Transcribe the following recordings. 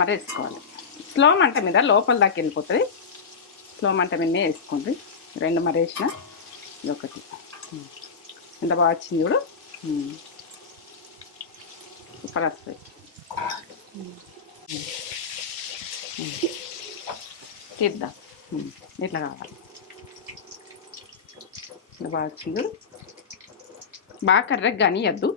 మరేసుకోవాలి. Slow మంట మీద లోపల దాకా వెళ్ళిపోతుంది. స్లో మంట మీదనే వేసుకోండి. 2 మరేసిన ఇదొకటి. ఎంత బాగా వచ్చింది చూడు. సూపర్ వస్తుంది. తీద్దాం. ఇట్లా కావాలి. ఎంత బాగా వచ్చింది చూడు. బాగా కర్రెగా కానియద్దు.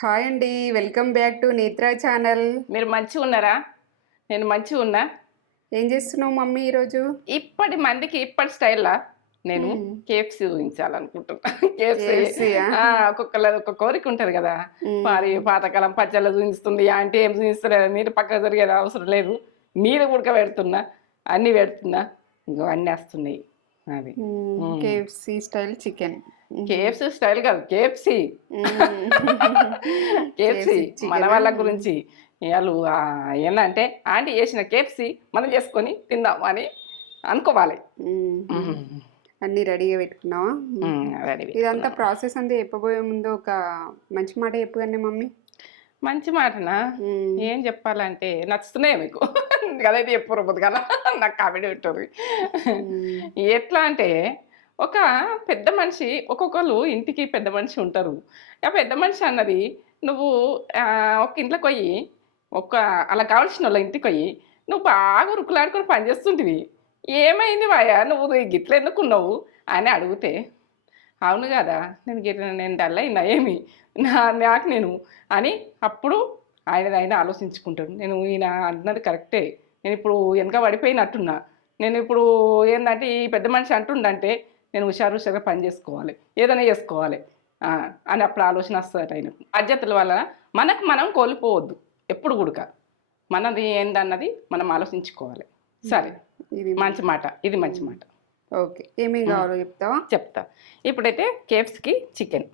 హాయ్ అండి, వెల్కమ్ బ్యాక్ టు నేత్ర ఛానల్. మీరు మంచిగా ఉన్నారా? నేను మంచిగా ఉన్నా. ఏం చేస్తున్నావు మమ్మీ ఈరోజు? ఇప్పటి మందికి ఇప్పటి స్టైల్లా నేను కేఎఫ్సీ చూపించాలనుకుంటున్నా. కేఎఫ్సీ ఒక్కొక్కళ్ళది ఒక్కొక్క కోరిక ఉంటుంది కదా. మరి పాతకాలం పచ్చళ్ళు చూపిస్తుంది, ఆంటీ ఏం చూపిస్తలేదు, మీరు పక్కకు జరిగేది అవసరం లేదు, మీరు ఉడక పెడుతున్నా, అన్నీ పెడుతున్నా, ఇంకో అన్నీ వస్తున్నాయి. అది KFC style chicken. KFC style కాదు, కేఎఫ్సీ. కేఎఫ్సీ మన వాళ్ళ గురించి వాళ్ళు ఏంటంటే ఆంటీ చేసిన కేఎఫ్సీ మనం చేసుకొని తిందాం అని అనుకోవాలి. అన్నీ రెడీగా పెట్టుకున్నావా? రెడీ. ఇదంతా ప్రాసెస్ అంతా చెప్పబోయే ముందు ఒక మంచి మాట చెప్పగానే మమ్మీ. మంచి మాటనా? ఏం చెప్పాలంటే నచ్చుతున్నాయి మీకు అదైతే చెప్పరు కదా. నాకు కామెడీ ఉంటుంది. ఎట్లా అంటే ఒక పెద్ద మనిషి, ఒక్కొక్కరు ఇంటికి పెద్ద మనిషి ఉంటారు. ఆ పెద్ద మనిషి అన్నది నువ్వు ఒక ఇంట్లోకి పోయి అలా కావాల్సిన వాళ్ళ ఇంటికి పోయి నువ్వు బాగా ఉరుకులాడుకొని పనిచేస్తుంటివి. ఏమైంది వాయా నువ్వు గిట్ల ఎందుకున్నావు అని అడిగితే, అవును కదా నేను డల్ అయినా ఏమి నాకు నేను అని అప్పుడు ఆయన ఆలోచించుకుంటాడు. ఈయన అన్నది కరెక్టే, నేను ఇప్పుడు వెనక పడిపోయినట్టున్నా, నేను ఇప్పుడు ఏంటంటే ఈ పెద్ద మనిషి అంటుండంటే నేను హుషారుగా పని చేసుకోవాలి, ఏదైనా చేసుకోవాలి అని అప్పుడు ఆలోచన వస్తుంది. ఆయన బాధ్యతల వల్ల మనం కోల్పోవద్దు ఎప్పుడు కూడా. మనది ఏందన్నది మనం ఆలోచించుకోవాలి. సరే, ఇది మంచి మాట, ఇది మంచి మాట. ఓకే, ఏమేమి కావాలో చెప్తావా? చెప్తా. ఇప్పుడైతే కేఎఫ్సీకి చికెన్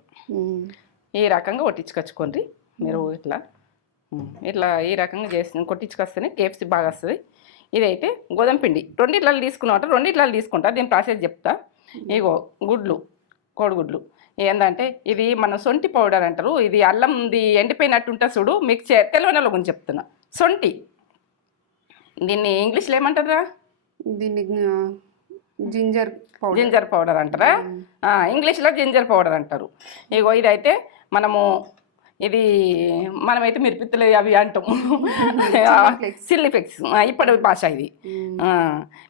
ఈ రకంగా కొట్టించుకొచ్చుకోండి మీరు. ఇట్లా ఈ రకంగా చేసి కొట్టించుకొస్తేనే కేఎఫ్సీ బాగా వస్తుంది. ఇదైతే గోధుమ పిండి 2 ఇట్లా తీసుకున్నామంటే 2 ఇట్లా తీసుకుంటా. దీని ప్రాసెస్ చెప్తా. ఇగో గుడ్లు, కోడిగుడ్లు. ఏంటంటే ఇది మన సొంటి పౌడర్ అంటారు. ఇది అల్లంది ఎండిపోయినట్టు ఉంటుంది చూడు, మీకు తెలియని వాళ్ళ గురించి చెప్తున్నా. సొంటి, దీన్ని ఇంగ్లీష్లో ఏమంటారా? దీన్ని జింజర్ పౌడర్ అంటారా? ఇంగ్లీష్లో జింజర్ పౌడర్ అంటారు. ఇగో ఇదైతే మనమైతే మిరపిత్తలు అవి అంటాము, చిల్లీ ఫ్లేక్స్ ఇప్పటి భాష ఇది.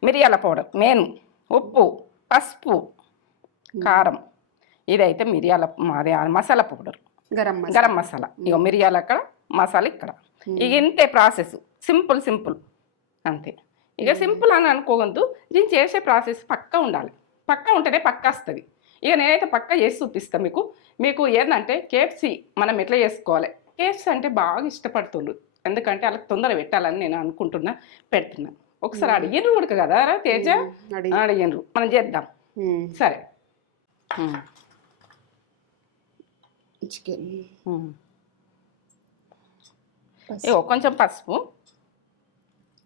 మిరియాల పౌడర్ మెయిన్, ఉప్పు, పసుపు, కారం. ఇదైతే మిరియాల మసాలా పౌడర్, గరం మసాలా. ఇక మిరియాలు అక్కడ, మసాలా ఇక్కడ. ఇక ఇంతే ప్రాసెస్. సింపుల్ అంతే. ఇక సింపుల్ అని అనుకోవద్దు, దీన్ని చేసే ప్రాసెస్ పక్కా ఉండాలి. పక్కా ఉంటేనే పక్కా వస్తుంది. ఇక నేనైతే పక్కా చేసి చూపిస్తాను మీకు ఏంటంటే కేఎఫ్సీ మనం ఎట్లా చేసుకోవాలి. కేఎఫ్సీ అంటే బాగా ఇష్టపడుతుండ్రు, ఎందుకంటే వాళ్ళకి తొందర పెట్టాలని నేను అనుకుంటున్నా, పెడుతున్నాను. ఒకసారి అడిగినరు ఉడక కదా తేజ, అడిగినరు, మనం చేద్దాం. సరే, చికెన్ కొంచెం పసుపు,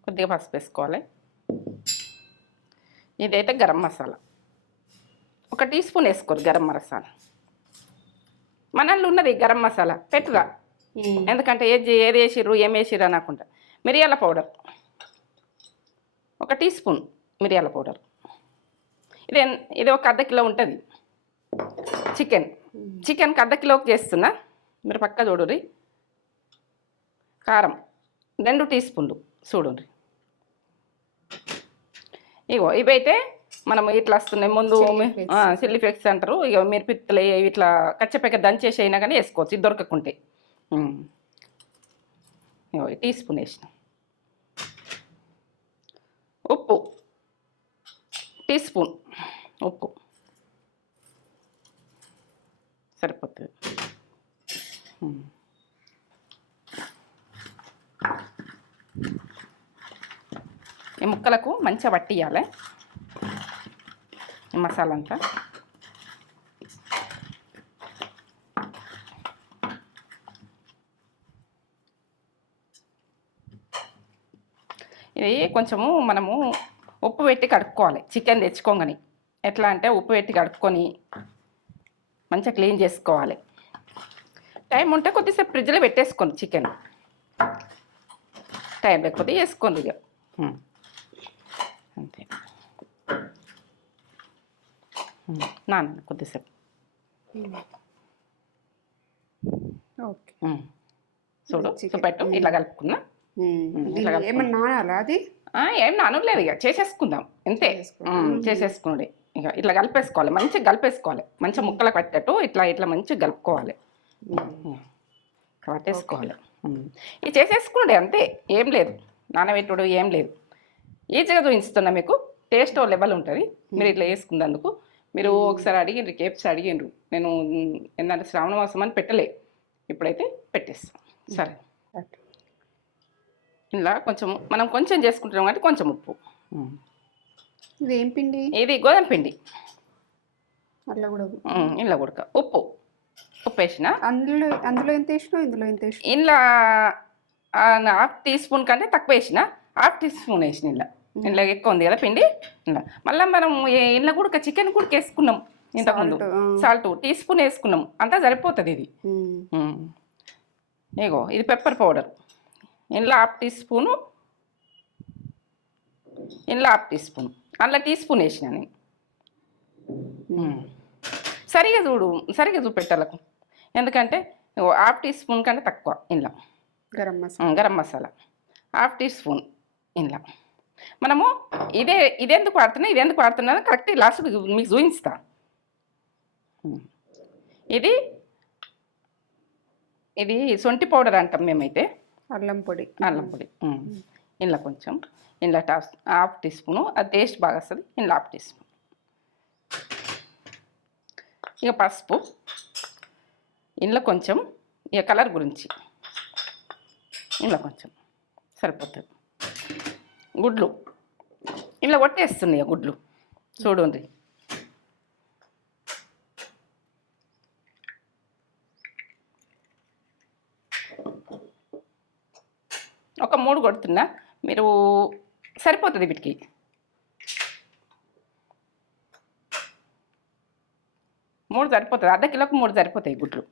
కొద్దిగా పసుపు వేసుకోవాలి. ఇదైతే గరం మసాలా 1 టీ స్పూన్ వేసుకోరు. గరం మసాలా మనల్లో ఉన్నది గరం మసాలా పెట్టుగా, ఎందుకంటే ఏది వేసిర్రు ఏం వేసిర్రు అనకుండా. మిరియాల పౌడర్ 1 టీ స్పూన్ మిరియాల పౌడర్. ఇది ఒక అర్ధ కిలో ఉంటుంది. చికెన్కి అర్ధ కిలోకి చేస్తున్నా, మీరు పక్క చూడుర్రి. కారం 2 టీ స్పూన్లు చూడండి. ఇగో ఇవైతే మనం ఇట్లా వస్తున్నాయి ముందు చిల్లీ ఫ్లేక్స్ అంటారు. ఇక మీరు పిత్తలు ఇట్లా కచ్చపెక్క దంచేసి అయినా కానీ వేసుకోవచ్చు, ఇది దొరకకుంటే. ఇగో టీ స్పూన్ వేసిన. ఉప్పు టీ స్పూన్, ఉప్పు సరిపోతుంది. ఈ ముక్కలకు మంచిగా పట్టియాలి ఈ మసాలా అంతా. ఇది కొంచెము మనము ఉప్పు పెట్టి కడుక్కోవాలి చికెన్ తెచ్చుకోగాని. ఎట్లా అంటే ఉప్పు పెట్టి కడుక్కొని మంచిగా క్లీన్ చేసుకోవాలి. టైం ఉంటే కొద్దిసేపు ఫ్రిడ్జ్లో పెట్టేసుకోండి చికెన్. టైం లేకపోతే వేసుకోండి ఇక అంతే. నాన్న కొద్దిసేపు ఓకే. చూడు చూపెట్టు ఇట్లా కలుపుకున్నా. ఏమన్నా నానాలా అది? ఏం నానలేదు, ఇక చేసేసుకుందాం అంతే. చేసేసుకున్నాడు ఇక ఇట్లా కలిపేసుకోవాలి, మంచిగా కలిపేసుకోవాలి, మంచిగా ముక్కలు పట్టేటట్టు ఇట్లా ఇట్లా మంచిగా కలుపుకోవాలి, పట్టేసుకోవాలి. ఇది చేసేసుకుండే అంతే, ఏం లేదు, నానబెట్టుడు ఏం లేదు. ఈజీగా చూపిస్తున్నా మీకు, టేస్ట్ లెవెల్ ఉంటుంది మీరు ఇట్లా వేసుకున్నందుకు. మీరు ఒకసారి అడిగిండ్రు, కేప్స్ అడిగిండ్రు, నేను ఏంటంటే శ్రావణ మాసం అని పెట్టలే, ఇప్పుడైతే పెట్టేస్తాం. సరే, ఇలా కొంచెం మనం కొంచెం చేసుకుంటున్నాం కాబట్టి కొంచెం ఉప్పు. ఇది ఏం పిండి? ఇది గోధుమ పిండి. ఇలా ఉడక ఉప్పు వేసిన. అందులో ఎంత వేసినా ఇందులో ఎంత వేసిన? ఇంట్లో ½ టీ స్పూన్ కంటే తక్కువ వేసిన, ½ టీ స్పూన్ వేసిన. ఇంట్లో ఎక్కువ ఉంది కదా పిండి. ఇలా మళ్ళీ మనం ఇంట్లో కూడా చికెన్ కూడా వేసుకున్నాం ఇంతకుముందు, సాల్ట్ టీ స్పూన్ వేసుకున్నాం, అంతా సరిపోతుంది ఇది. ఇగో ఇది పెప్పర్ పౌడర్, ఇంట్లో ½ టీ స్పూను, ఇంట్లో ½ టీ స్పూన్, అందులో టీ స్పూన్ వేసిన నేను. సరిగా చూపెట్టాలకు, ఎందుకంటే ½ టీ స్పూన్ కంటే తక్కువ. ఇంట్లో గరం మసాలా ½ టీ స్పూన్. ఇంట్లో మనము ఇదెందుకు వాడుతున్నా కరెక్ట్ లాస్ట్ మీకు చూపిస్తా. ఇది సొంటి పౌడర్ అంటాం మేమైతే, అల్లం పొడి. ఇంట్లో కొంచెం, ఇంట్లో ½ టీ స్పూను, అది టేస్ట్ బాగా వస్తుంది. ఇంట్లో ½ టీ స్పూన్. ఇక పసుపు, ఇంట్లో కొంచెం, ఇక కలర్ గురించి ఇంట్లో కొంచెం సరిపోతుంది. గుడ్లు ఇంట్లో కొట్టేస్తున్నాయి గుడ్లు, చూడండి. ఒక 3 కొడుతున్నా, మీరు సరిపోతుంది వీటికి. మూడు సరిపోతుంది, ½ కిలోకి 3 సరిపోతాయి గుడ్లు.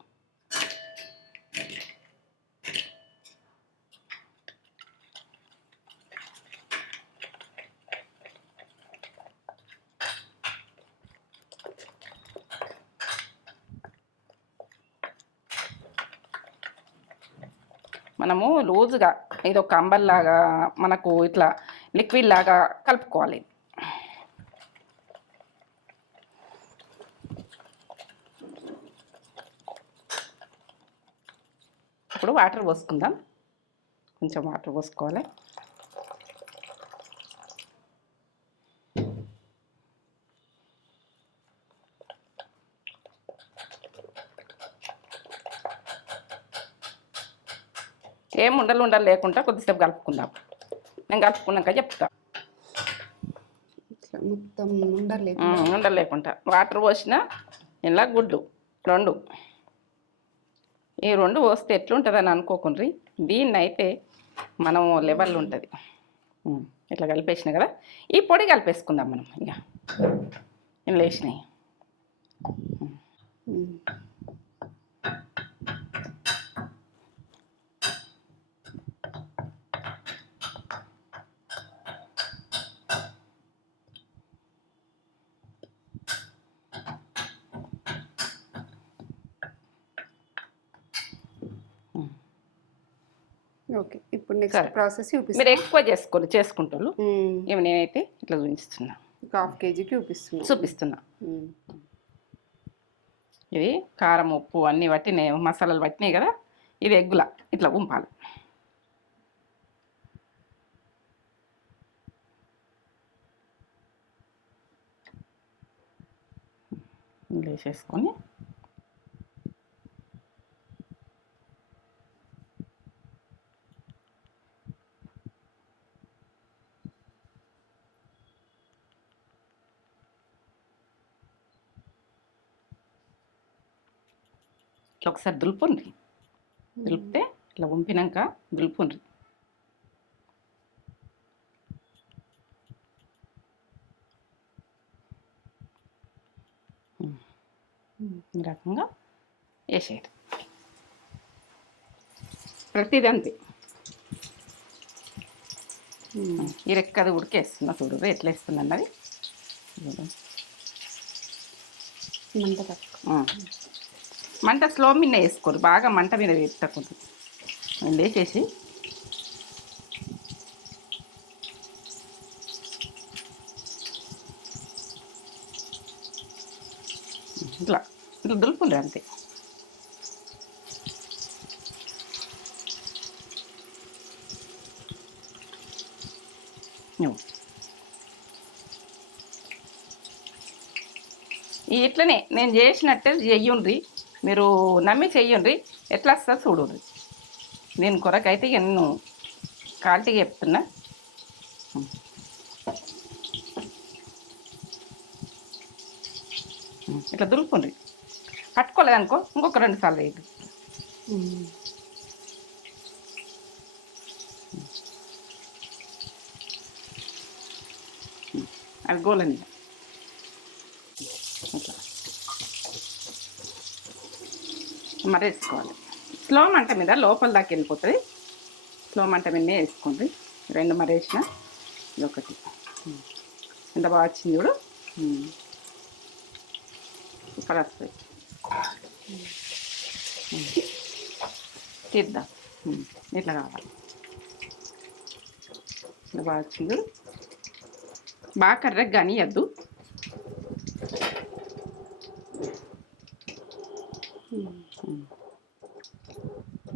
మనము లూజుగా ఇది ఒక అంబల్లాగా మనకు ఇట్లా లిక్విడ్ లాగా కలుపుకోవాలి. ఇప్పుడు వాటర్ పోసుకుందాం, కొంచెం వాటర్ పోసుకోవాలి. ఏం ఉండలు లేకుండా కొద్దిసేపు కలుపుకుందాం. నేను కలుపుకున్నాక చెప్తా. మొత్తం ఉండలు లేకుండా వాటర్ పోసిన, ఇలా గుడ్లు 2, ఈ 2 పోస్తే ఎట్లుంటుందని అనుకోకుండ్రి, దీన్ని అయితే మనం లెవెల్ ఉంటుంది. ఇట్లా కలిపేసిన కదా, ఈ పొడి కలిపేసుకుందాం మనం. ఇక ఇలా వేసినాయి. ఓకే, ఇప్పుడు నెక్స్ట్ ప్రాసెస్ చూపిస్తాను. మీరు ఎక్కువ చేసుకుంటారు, ఇవి నేనైతే ఇట్లా చూపిస్తున్నా. ½ కేజీకి చూపిస్తున్నా. ఇది కారం ఉప్పు అన్నీ పట్టినాయి, మసాలాలు పట్టినాయి కదా, ఇది ఎగ్గుల ఇట్లా ఉంపాలి. వేసేసుకొని ఇట్లా ఒకసారి దులుపుండ్రి, దులిపితే ఇట్లా వంపినాక దులుపుండ్రి. ఈ రకంగా వేసేయడం. ప్రతిదీ అంతే. ఈ రెక్కది ఉడికేస్తున్నా చూడు ఎట్లా వేస్తున్నా అన్నది. మంట తక్కువ. మంట స్లో మీద వేసుకోరు, బాగా మంట మీద వేస్తకుండా వేసేసి ఇట్లా ఇట్లా దులుపులే అంతే. ఇట్లనే నేను చేసినట్టే చెయ్యండి, మీరు నమ్మి చెయ్యండి, ఎట్లా వస్తుందో చూడండి. నేను కొరకైతే ఇక నేను క్వాలిటీగా చెప్తున్నా. ఇట్లా దులుపుండ్రి, పట్టుకోలేదనుకో ఇంకొక 2 సార్లు వేయండి. అది గోలని ఇట్లా మరేసుకోవాలి. స్లో మంట మీద లోపల దాకా వెళ్ళిపోతుంది. స్లో మంట మీదనే వేసుకోండి. 2 మరేసిన ఇదొకటి. ఎంత బాగా వచ్చింది చూడు, సూపర్ వస్తుంది. తీద్దాం. ఇట్లా కావాలి. ఎంత బాగా వచ్చింది చూడు. బాగా కర్రగా కానీ వద్దు.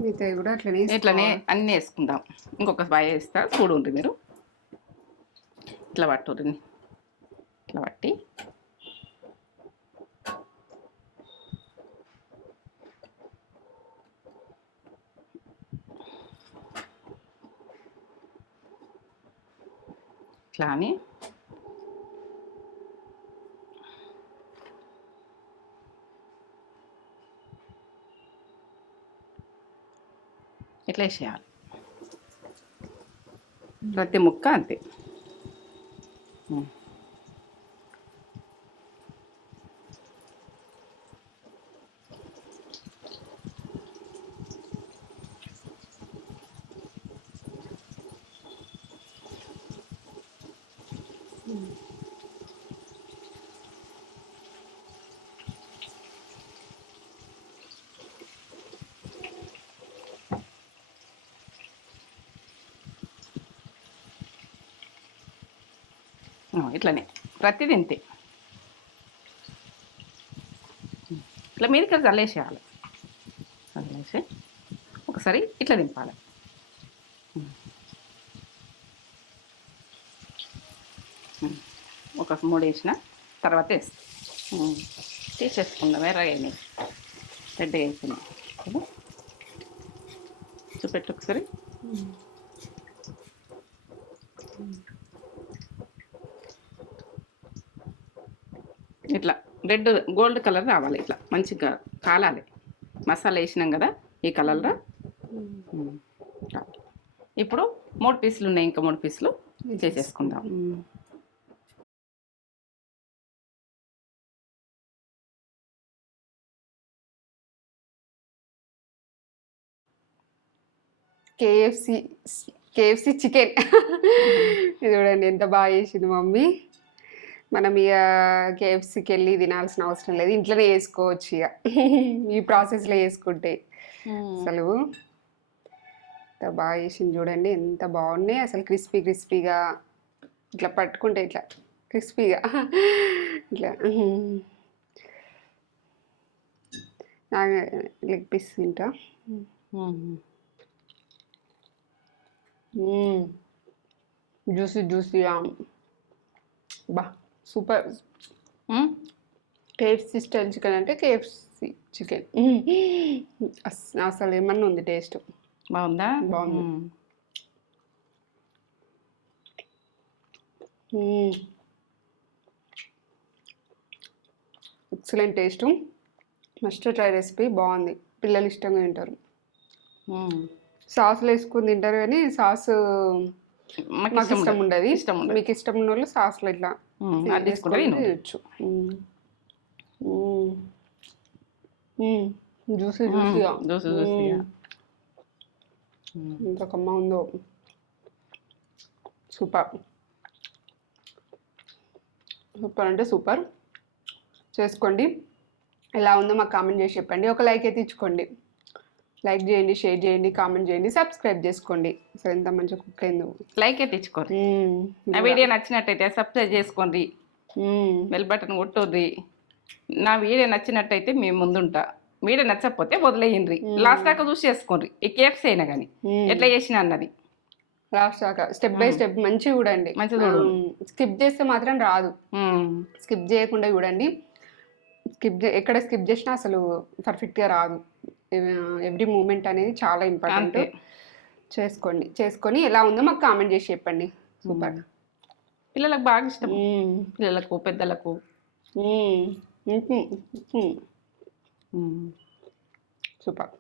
మిగతాయి కూడా ఇట్లనే అన్నీ వేసుకుందాం. ఇంకొక బాగా వేస్తా చూడండి మీరు. ఇట్లా పట్టుర్రి, ఇట్లా పట్టి ఇట్లా అని ఇట్లా వేసేయాలి. ప్రతి ముక్క అంతే. ఇట్లనే ప్రతిదీ ఇంతే. ఇట్లా మీదకి చల్లేసేయాలి. చల్లేసి ఒకసారి ఇట్లా దింపాలి. ఒక 3 వేసిన తర్వాత తీసేసుకుందాం. ఎర్రగా రెడ్గా అయిపోయింది. చూపెట్టు ఒకసారి. ఇట్లా రెడ్ గోల్డ్ కలర్ రావాలి. ఇట్లా మంచిగా కాలాలి. మసాలా వేసినాం కదా ఈ కలర్లో. ఇప్పుడు 3 పీసులు ఉన్నాయి, ఇంకా 3 పీసులు చేసేసుకుందాం. KFC chicken. ఇది చూడండి ఎంత బాగా చేసింది మమ్మీ. మనం ఇక కేఎఫ్సీకి వెళ్ళి తినాల్సిన అవసరం లేదు, ఇంట్లోనే చేసుకోవచ్చు. ఇక ఈ ప్రాసెస్లో చేసుకుంటే అసలు ఎంత బాగా చేసింది చూడండి. ఎంత బాగున్నాయి అసలు. క్రిస్పీగా ఇట్లా పట్టుకుంటే ఇట్లా క్రిస్పీగా ఇట్లా. లెగ్ పీస్ తింటా. జ్యూసీగా బా సూపర్. కేఎఫ్సీ స్టైల్ చికెన్ అంటే కేఎఫ్సీ చికెన్ అసలు ఏమన్నా ఉంది. టేస్ట్ బాగుందా? బాగుంది. Excellent taste. Must try recipe. బాగుంది, పిల్లలు ఇష్టంగా తింటారు. సాసులు వేసుకుని తింటారు కానీ సాస్ మాకు ఇష్టం ఉండదు. మీకు ఇష్టం ఉన్న వాళ్ళు సాస్లో ఇట్లా తినచ్చు. జ్యూసీ జ్యూసీగా జ్యూసీగా. ఎంత కమ్మ ఉందో. సూపర్ సూపర్ అంటే సూపర్. చేసుకోండి, ఎలా ఉందో మాకు కామెంట్ చేసి చెప్పండి. ఒక లైక్ అయితే ఇచ్చుకోండి. లైక్ చేయండి, షేర్ చేయండి, కామెంట్ చేయండి, సబ్స్క్రైబ్ చేసుకోండి. అసలు ఎంత మంచిగా కుక్ అయిందో. లైక్ అయితే ఇచ్చుకోండి. నా వీడియో నచ్చినట్టయితే సబ్స్క్రైబ్ చేసుకోండి, బెల్ బటన్ కొట్టుర్రి. నా వీడియో నచ్చినట్టయితే మేము ముందుంటా. వీడియో నచ్చకపోతే వదిలేయండి, లాస్ట్ దాకా చూసి చేసుకోండి. ఈ కేఎఫ్సీ అయినా కానీ ఎట్లా చేసిన అన్నది లాస్ట్ దాకా స్టెప్ బై స్టెప్ మంచిగా చూడండి. స్కిప్ చేస్తే మాత్రం రాదు. స్కిప్ చేయకుండా చూడండి. ఎక్కడ స్కిప్ చేసినా అసలు పర్ఫెక్ట్గా రాదు. ఎవ్రీ మూమెంట్ అనేది చాలా ఇంపార్టెంట్. చేసుకోండి, చేసుకొని ఎలా ఉందో మాకు కామెంట్ చేసి చెప్పండి. సూపర్. పిల్లలకు బాగా ఇష్టం, పిల్లలకు పెద్దలకు. సూపర్.